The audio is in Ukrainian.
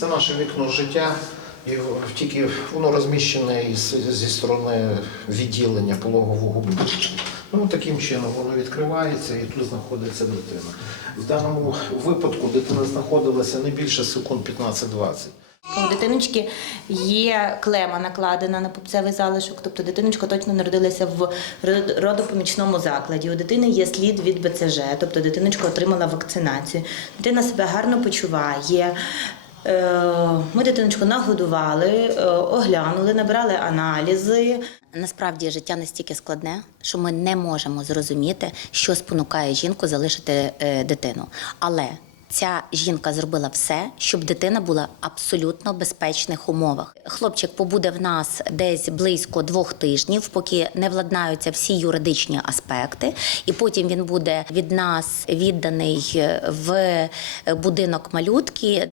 Це наше вікно життя, і тільки воно розміщене зі сторони відділення пологового будинку. Ну, таким чином воно відкривається і тут знаходиться дитина. В даному випадку дитина знаходилася не більше секунд 15-20. У дитиночки є клема накладена на пупцевий залишок, тобто дитиночка точно народилася в род- родопомічному закладі. У дитини є слід від БЦЖ, тобто дитиночка отримала вакцинацію. Дитина себе гарно почуває. Е, Ми дитиночку нагодували, е, оглянули, набрали аналізи. Насправді життя настільки складне, що ми не можемо зрозуміти, що спонукає жінку залишити е, дитину. Але ця жінка зробила все, щоб дитина була в абсолютно безпечних умовах. Хлопчик побуде в нас десь близько двох тижнів, поки не владнаються всі юридичні аспекти, і потім він буде від нас відданий в будинок малютки.